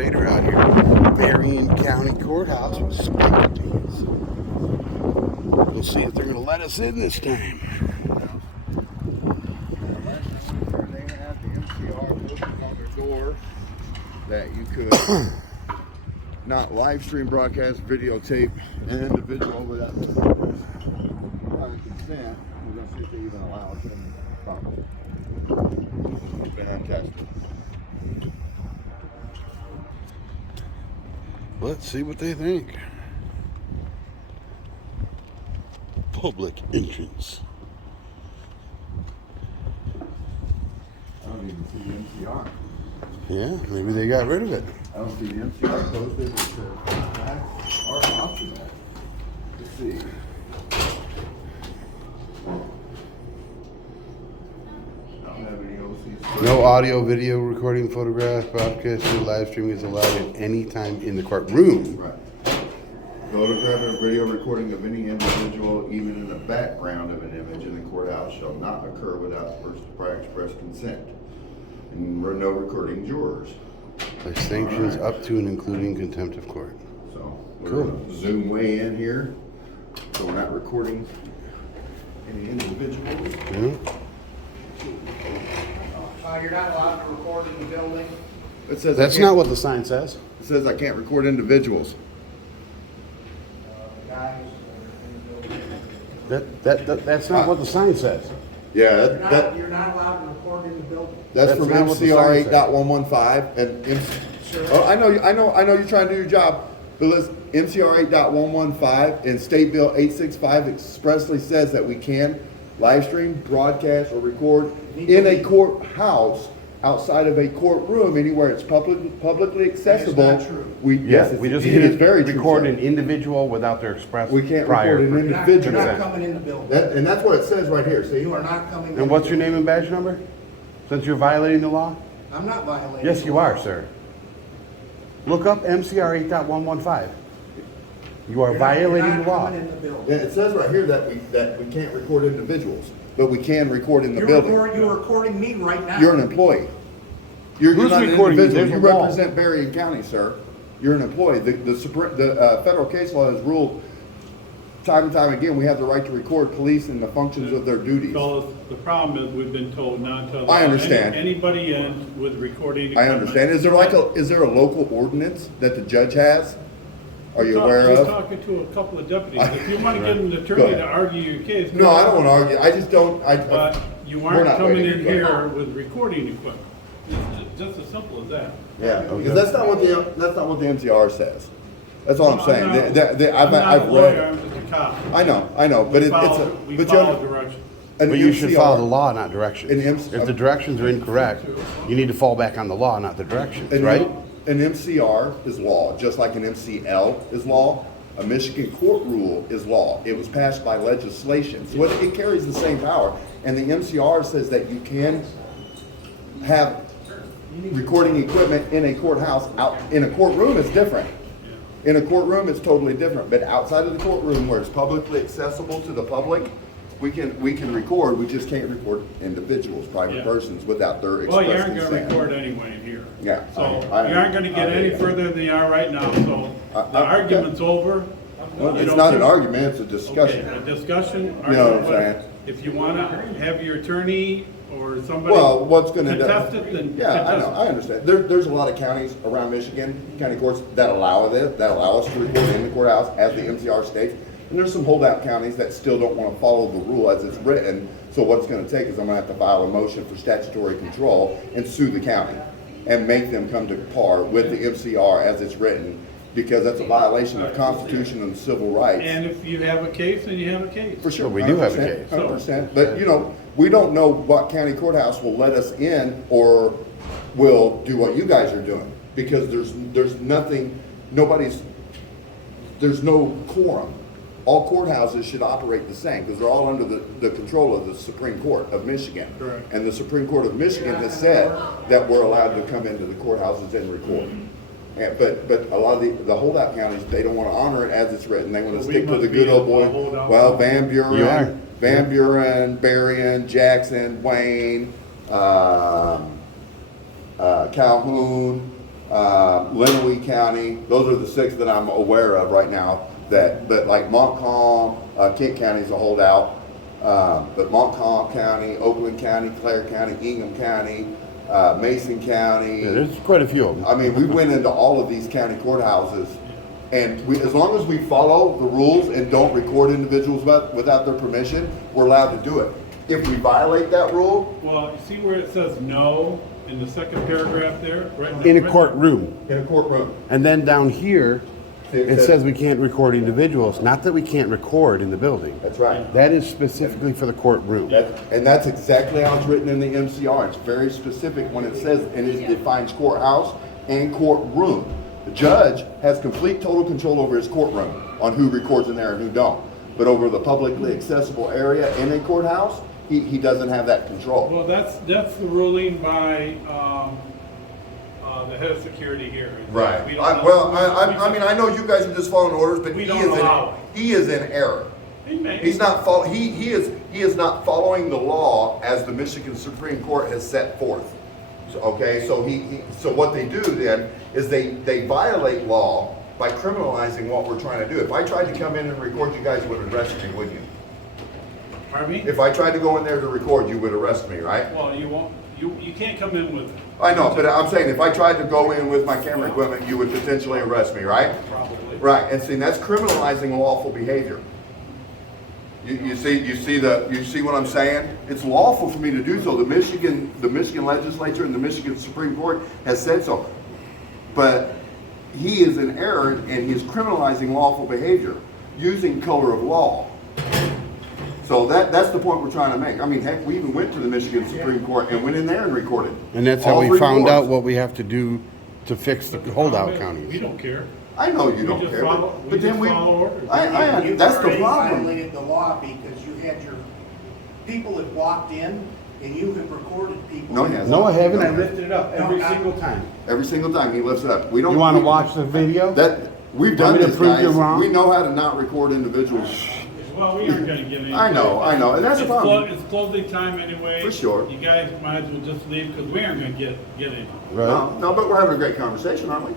Crusader out here at Berrien County Courthouse with Deputies. We'll see if they're going to let us in this time. They had the MCR posted on their door that you could not live stream, broadcast, videotape an individual without private consent. We're going to see if they even allow it in the property. It's been untested. Let's see what they think. Public entrance. I don't even see the MCR. Yeah, maybe they got rid of it. I don't see the MCR posted. It says back or optional. Let's see. I don't have any OCs. No audio, video, recording, photograph, broadcast, or live streaming is allowed at any time in the courtroom. Right. Photograph or video recording of any individual, even in the background of an image in the courthouse, shall not occur without first prior express consent. And no recording jurors. By sanctions up to and including contempt of court. So we're Cool. gonna zoom way in here, so we're not recording any individuals. Yeah. You're not allowed to record in the building. It says That's not what the sign says. It says I can't record individuals. The guys that are in the building. That's not what the sign says. Yeah, You're not allowed to record in the building. that's That's from not what the MCR sign says. 8.115 and Sure. oh, I know you're trying to do your job, but listen, MCR 8.115 and State Bill 865 expressly says that we can live stream, broadcast, or record in a courthouse outside of a courtroom anywhere it's publicly accessible. That is not true. Yes, we just it need is to very true, record sir. an individual without their express We can't prior. record an You're not individual. coming in the building. And that's what it says right here. See, You are not coming in. And what's your name and badge number? Since you're violating the law? I'm not violating. Yes, the you law. are, sir. Look up MCR 8.115. You are violating You're the not law. coming in the building. yeah, it says right here that we can't record individuals, but we can record in the You're building. you're recording me right now. You're an employee. You're Who's not an recording you? individual. There's You a wall. represent Berrien County, sir. You're an employee. The federal case law has ruled time and time again we have the right to record police in the functions of their duties. So the problem is we've been told not to allow I understand. anybody in with recording I equipment. understand. Is there a local ordinance that the judge has? Are you aware I was of? talking to a couple of deputies. If you want to get an Go attorney ahead. to argue your case. No, I don't want to argue. I just don't. But you we're aren't not coming waiting in for you. here with recording equipment. It's just as simple as that. Yeah, because that's not what the MCR says. That's all I'm saying. I'm not I've a lawyer, read. I'm just a cop. I know, but We it's a. But follow you directions. But you should follow the law, not directions. An MC If the directions are incorrect, you need to fall back on the law, not the directions, right? An MCR is law, just like an MCL is law. A Michigan court rule is law. It was passed by legislation, so it carries the same power. And the MCR says that you can have recording equipment in a courthouse. Out in a courtroom, it's different. In a courtroom, it's totally different. But outside of the courtroom, where it's publicly accessible to the public, we can record. We just can't record individuals, private Yeah. persons, without their Well, you express aren't consent. going to record anyway in here. Yeah, So I you aren't going to get I- any further than you are right now, so the I- argument's over. Well, You it's don't not an think- argument, it's a discussion. Okay, a discussion. You know what I'm argument, but saying? If you want to have your attorney or somebody Well, what's gonna contest it, then Yeah, I contest know, I understand. There's a lot of counties around Michigan, county courts, that allow us to record in the courthouse as the MCR states. And there's some holdout counties that still don't want to follow the rule as it's written. So what it's gonna take is I'm gonna have to file a motion for statutory control and sue the county and make them come to par with the MCR as it's written, because that's a violation of Constitution and civil rights. And if you have a case, then you have a case. For sure. Well, we do have a 100%, case. 100%. But, we don't know what county courthouse will let us in or will do what you guys are doing. Because there's no quorum. All courthouses should operate the same because they're all under the control of the Supreme Court of Michigan. Correct. And the Supreme Court of Michigan has said that we're allowed to come into the courthouses and record. Yeah, but a lot of the holdout counties, they don't want to honor it as it's written. They want to Well, we stick to must the be good old a boy. holdout Well, county. You are. Van Buren, Berrien, Jackson, Wayne, Calhoun, Lenawee County. Those are the 6 that I'm aware of right now. But like Montcalm, Kent County is a holdout. But Montcalm County, Oakland County, Clare County, Ingham County, Mason County. Yeah, there's quite a few of them. I mean, we went into all of these county courthouses, and as long as we follow the rules and don't record individuals without their permission, we're allowed to do it. If we violate that rule, Well, you see where it says no in the second paragraph there? Right In a courtroom. in a courtroom, And then down here, It it says- says we can't record individuals. Not that we can't record in the building. that's right. That is specifically for the courtroom. And that's exactly how it's written in the MCR. It's very specific when it says, and it defines courthouse and courtroom. The judge has complete total control over his courtroom on who records in there and who don't. But over the publicly accessible area in a courthouse, he doesn't have that control. Well, that's the ruling by, the head of security here. Right. We don't I know- mean, I know you guys are just following orders, but We he don't is allow he is in error. He may. He's not he is not following the law as the Michigan Supreme Court has set forth. So, okay, so so what they do then is they violate law by criminalizing what we're trying to do. If I tried to come in and record, you guys would arrest me, wouldn't you? Pardon me? If I tried to go in there to record, you would arrest me, right? Well, you won't, you can't come in with. I know, but I'm saying if I tried to go in with my camera equipment, you would potentially arrest me, right? Probably. Right, and see, that's criminalizing lawful behavior. You see what I'm saying? It's lawful for me to do so. The Michigan legislature and the Michigan Supreme Court has said so. But he is in error and he is criminalizing lawful behavior using color of law. So that's the point we're trying to make. I mean, heck, we even went to the Michigan Supreme Court and went in there and recorded. And that's how all we 3 found out boards. what we have to do to fix the holdout We counties. don't care. I know you We don't just care, follow- we but then just we, follow orders. that's the You've already problem. violated the law because you had your people that walked in and you have recorded people. No, he hasn't. No, I haven't. I No. lifted it up every No, I- single time. Every single time he lifts it up. We don't. You want to we- watch the video? That, we've Want done me to this, prove guys. you wrong? We know how to not record individuals. Well, we aren't gonna get any. I know, and that's the It's problem. It's closing time anyway. For sure. You guys might as well just leave, because we aren't gonna get any. Right? No, but we're having a great conversation, aren't we?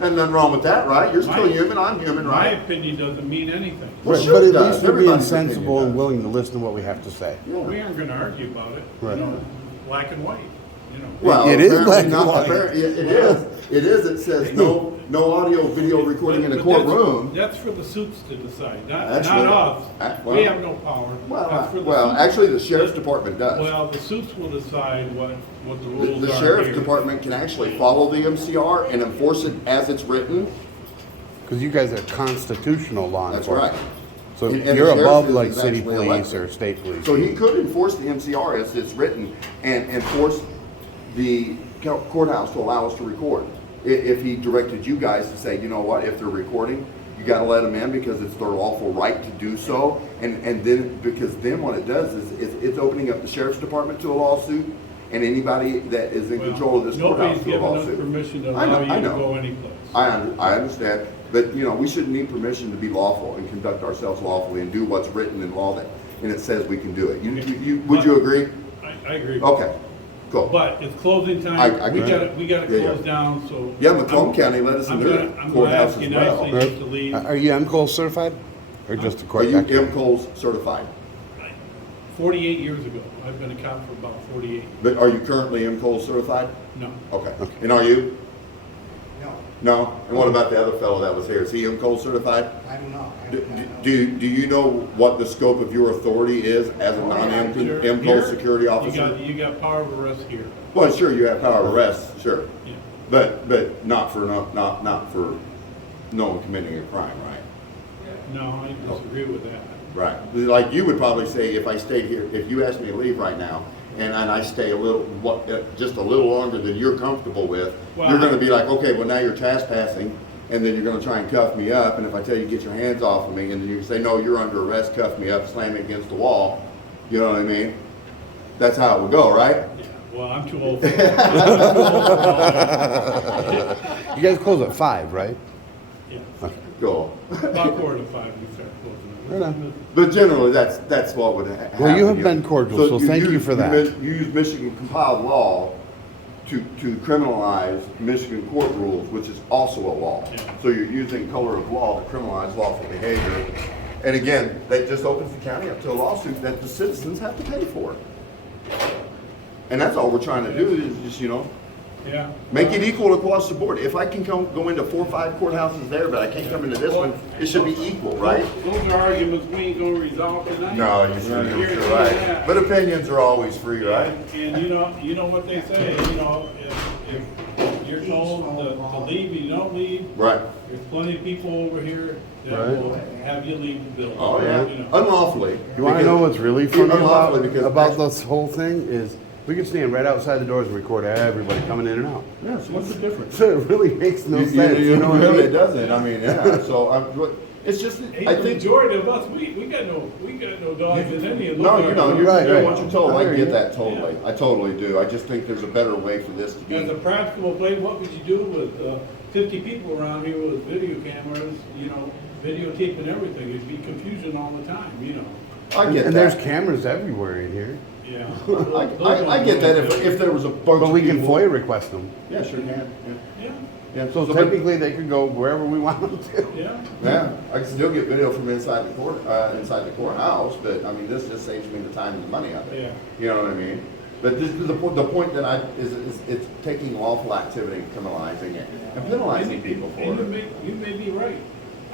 And nothing wrong with that, right? You're still My- human, I'm human, My right? opinion doesn't mean anything. Well, Right, sure but it at does. least you're being Everybody's opinion sensible and does. willing to listen to what we have to say. We aren't gonna argue about it, Right. you know, black and white, you know. Well, It is apparently black and not- white. apparently- It is. It is. It says no audio, video recording in the But that's- courtroom. That's for the suits to decide, not Actually, us. well- We have no power. That's for the Well, suits. actually, the sheriff's department does. Well, the suits will decide what the The rules are the sheriff's here. department can actually follow the MCR and enforce it as it's written. Because you guys are constitutional law That's enforcement. right. So And the you're sheriff above is like city actually police elected. or state police. So he could enforce the MCR as it's written and enforce the courthouse to allow us to record. If he directed you guys to say, you know what, if they're recording, you gotta let them in because it's their lawful right to do so. And then, because then what it does is it's opening up the sheriff's department to a lawsuit and anybody that is in Well, control of this courthouse Nobody's to a given us lawsuit. permission to I know- allow you I to know. go anyplace. I understand, but you know, we shouldn't need permission to be lawful and conduct ourselves lawfully and do what's written in law that, and it says we can do it. Would you agree? I agree. Okay, cool. But it's closing time. I We agree. gotta Yeah, yeah. close down, so. Yeah, Macomb I'm- County let us in their I'm gonna courthouse ask you as well. nicely just to leave. Are you MCOL certified? Or just a Are court you veteran? MCOLS certified? 48 years ago. I've been a cop for about 48. But are you currently MCOLS certified? No. Okay. And are you? No, No? And what about the other fellow that was here? Is he MCOLS certified? I'm not. Do you know what the scope of your authority is as a Sure. non-MCOLS Here, security officer? You got power of arrest here. Well, sure, you have power of arrest, sure. Yeah. But not for no one committing a crime, right? No, I disagree with that. Right. Like you would probably say, if I stayed here, if you asked me to leave right now, and I stay just a little longer than you're comfortable with, Well, you're gonna be like, okay, well now you're trespassing, and then you're gonna try and cuff me up, and if I tell you get your hands off of me, and then you say, no, you're under arrest, cuff me up, slam me against the wall, you know what I mean? That's how it would go, right? Yeah. Well, I'm too old for that. You guys close at 5, right? Yeah. Go. About 4 to 5 we start closing. Right on. But generally, that's what would happen. Well, you have been cordial, so thank you for that. You use Michigan compiled law to criminalize Michigan court rules, which is also a law. Yeah. So you're using color of law to criminalize lawful behavior. And again, that just opens the county up to a lawsuit that the citizens have to pay for. And that's all we're trying to do is just, Yeah. make it equal across the board. If I can go into 4 or 5 courthouses there, but I can't come into this one, it should be equal, right? Those are arguments we ain't gonna resolve tonight. No, you're right. But opinions are always free, right? And you know what they say, if you're told to leave and you don't leave, Right. there's plenty of people over here that Right. will have you leave the building. Oh, yeah. Unlawfully. You wanna know what's really funny Unlawfully, because about this whole thing is, we can stand right outside the doors and record everybody coming in and out. Yeah, so what's the difference? So it really makes no sense, you know what I Really, it mean? doesn't. I mean, yeah, so it's just, Hey, I the think. majority of us, we got no dogs in any of those. No, you're Right, doing right. what you're told. I I hear get you. that totally. I totally do. I just think there's a better way for this to be. As a practical way, what would you do with 50 people around here with video cameras, videotaping everything? It'd be confusion all the time, I get And there's that. cameras everywhere in here, Yeah. I get that if there was a bunch but of we can people. FOIA request them. Yeah, sure can. Yeah, Yeah. So but- technically, they could go wherever we want them to. yeah. Yeah, I can still get video from inside the courthouse, but I mean, this just saves me the time and the money of it. Yeah. You know what I mean? But this is the point that is it's taking lawful activity and criminalizing it and penalizing people for And it. you may be right.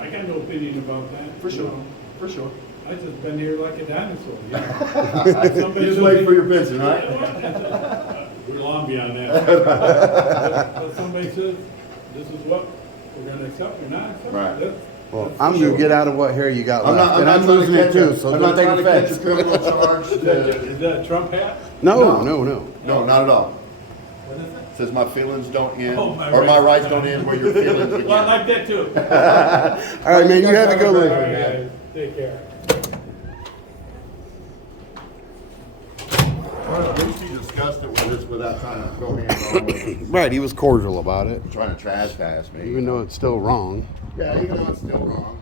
I got no opinion about that. For sure, for sure. I just been here like a dinosaur. Somebody Just says- wait for your pension, right? We're long beyond that. But somebody says, this is what we're gonna accept or not accept. Right. That's- Well, that's I'm for gonna sure. get out of what hair you got I'm left, not and I'm trying losing to it catch too, so I'm don't not take trying to catch a offense. criminal charge Is that a Trump hat? No. No, not at all. What is it? Says my feelings don't end, Oh, my or my rights. rights don't end where your feelings begin. Well, I like that too. All right, man, you have a Have a good great one. All right, guys. Take care. Well, at least you discussed it with us without trying to go hands on with it. Right, he was cordial about it, Trying to trash pass me. even though it's still wrong. Yeah, even though it's still wrong.